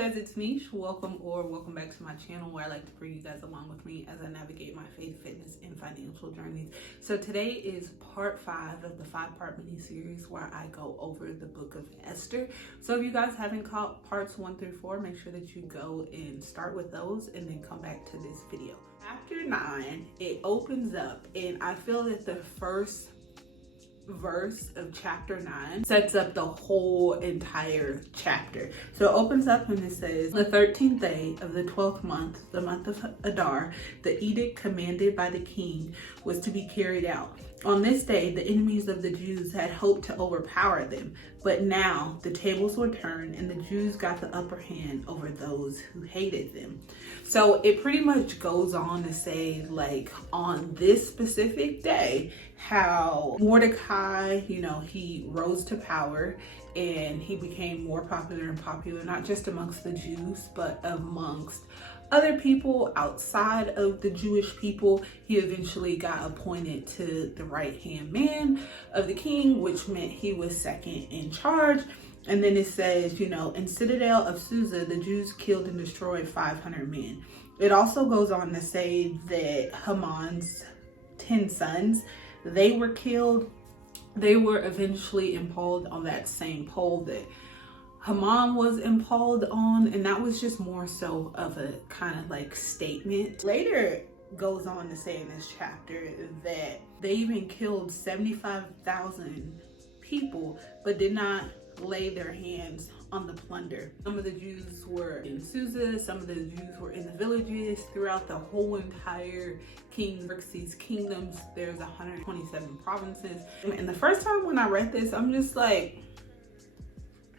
guys, it's Niche. Welcome back to my channel where I like to bring you guys along with me as I navigate my faith, fitness, and financial journeys. So today is part 5 of the 5-part mini-series where I go over the Book of Esther. So if you guys haven't caught parts 1 through 4, make sure that you go and start with those and then come back to this video. Chapter 9, it opens up, and I feel that the first verse of chapter 9 sets up the whole entire chapter. So it opens up and it says, "The 13th day of the 12th month, the month of Adar, the edict commanded by the king was to be carried out. On this day, the enemies of the Jews had hoped to overpower them, but now the tables were turned and the Jews got the upper hand over those who hated them." So it pretty much goes on to say, like, on this specific day, how Mordecai, he rose to power and he became more popular, not just amongst the Jews, but amongst other people outside of the Jewish people. He eventually got appointed to the right-hand man of the king, which meant he was second in charge. And then it says, in Citadel of Susa, the Jews killed and destroyed 500 men. It also goes on to say that Haman's 10 sons, they were killed. They were eventually impaled on that same pole that Haman was impaled on, and that was just more so of a kind of like statement. Later goes on to say in this chapter that they even killed 75,000 people, but did not lay their hands on the plunder. Some of the Jews were in Susa, some of the Jews were in the villages throughout the whole entire King Xerxes' kingdoms. There's 127 provinces. And the first time when I read this, I'm just like,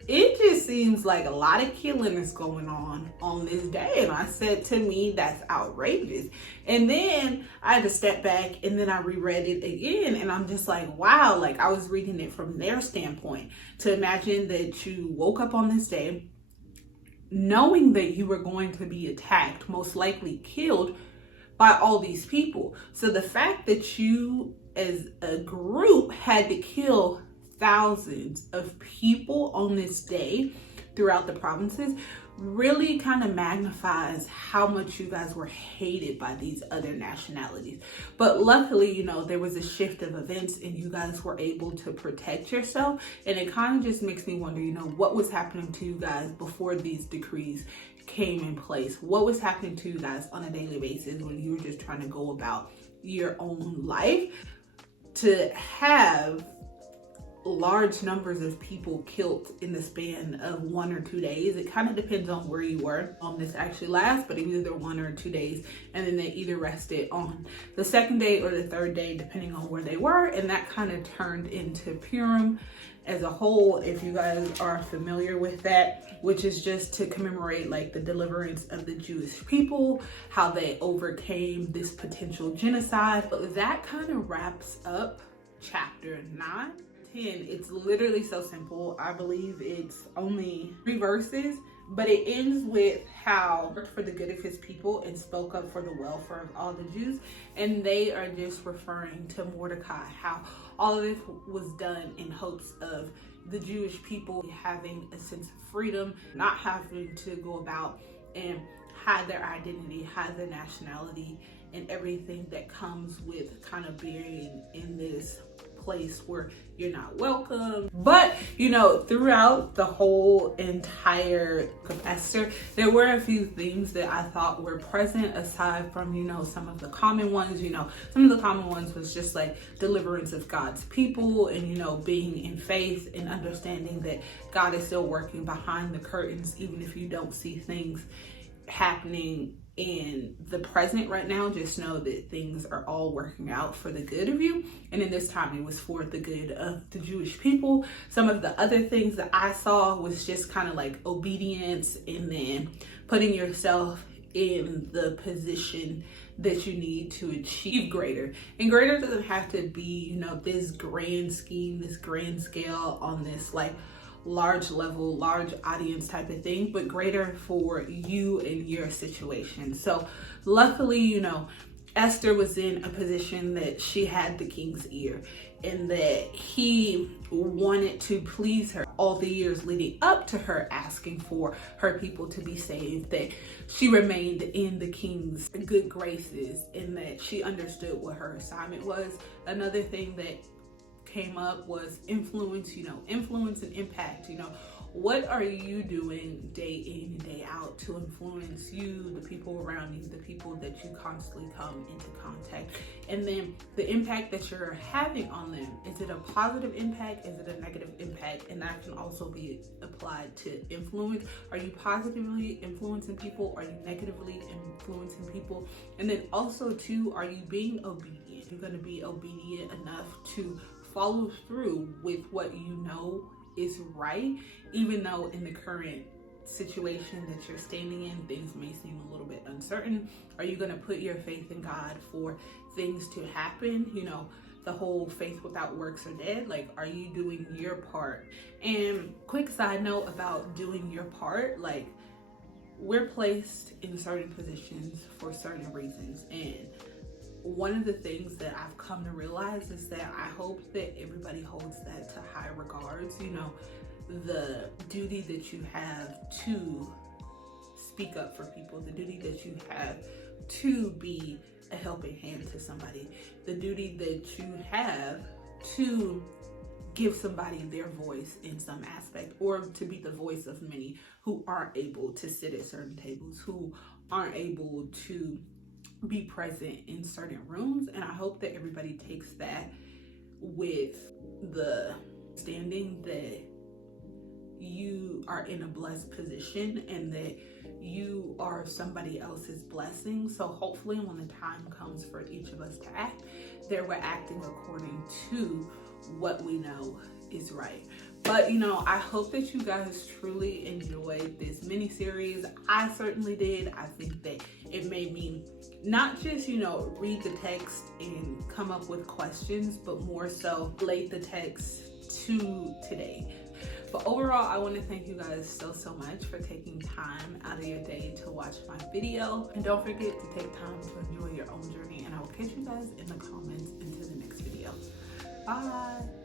it just seems like a lot of killing is going on this day. And I said, to me, that's outrageous. And then I had to step back and then I reread it again. And I'm just like, wow, like I was reading it from their standpoint. To imagine that you woke up on this day knowing that you were going to be attacked, most likely killed by all these people. So the fact that you as a group had to kill thousands of people on this day throughout the provinces really kind of magnifies how much you guys were hated by these other nationalities. But luckily, there was a shift of events and you guys were able to protect yourself. And it kind of just makes me wonder, what was happening to you guys before these decrees came in place? What was happening to you guys on a daily basis when you were just trying to go about your own life? To have large numbers of people killed in the span of 1 or 2 days. It kind of depends on where you were on this actually last, but either 1 or 2 days, and then they either rested on the 2nd day or the 3rd day, depending on where they were, and that kind of turned into Purim as a whole, if you guys are familiar with that, which is just to commemorate like the deliverance of the Jewish people, how they overcame this potential genocide. But that kind of wraps up chapter 9. It's literally so simple. I believe it's only 3 verses, but it ends with how he worked for the good of his people and spoke up for the welfare of all the Jews. And they are just referring to Mordecai, how all of this was done in hopes of the Jewish people having a sense of freedom, not having to go about and hide their identity, hide their nationality, and everything that comes with kind of being in this place where you're not welcome. But throughout the whole entire Book of Esther, there were a few things that I thought were present aside from some of the common ones. Some of the common ones was just like deliverance of God's people and being in faith and understanding that God is still working behind the curtains, even if you don't see things happening in the present right now. Just know that things are all working out for the good of you, and in this time it was for the good of the Jewish people. Some of the other things that I saw was just kind of like obedience, and then putting yourself in the position that you need to achieve greater. And greater doesn't have to be this grand scheme, this grand scale, on this like large level, large audience type of thing, but greater for you and your situation. So luckily, Esther was in a position that she had the king's ear and that he wanted to please her. All the years leading up to her asking for her people to be saved, that she remained in the king's good graces and that she understood what her assignment was. Another thing that came up was influence, influence and impact. What are you doing day in and day out to influence you, the people around you, the people that you constantly come into contact? And then the impact that you're having on them. Is it a positive impact? Is it a negative impact? And that can also be applied to influence. Are you positively influencing people? Are you negatively influencing people? And then also too, are you being obedient? You're going to be obedient enough to follow through with what you know is right, even though in the current situation that you're standing in, things may seem a little bit uncertain. Are you going to put your faith in God for things to happen? The whole faith without works are dead. Like, are you doing your part? And quick side note about doing your part, like, we're placed in certain positions for certain reasons. And one of the things that I've come to realize is that I hope that everybody holds that to high regards. The duty that you have to speak up for people, the duty that you have to be a helping hand to somebody, the duty that you have to give somebody their voice in some aspect, or to be the voice of many who aren't able to sit at certain tables, who aren't able to be present in certain rooms. And I hope that everybody takes that with the standing that you are in a blessed position and that you are somebody else's blessing. So hopefully when the time comes for each of us to act, that we're acting according to what we know is right. But I hope that you guys truly enjoyed this mini series. I certainly did. I think that it made me not just read the text and come up with questions, but more so relate the text to today. But overall, I want to thank you guys so much for taking time out of your day to watch my video. And don't forget to take time to enjoy your own journey. And I will catch you guys in the comments into the next video. Bye.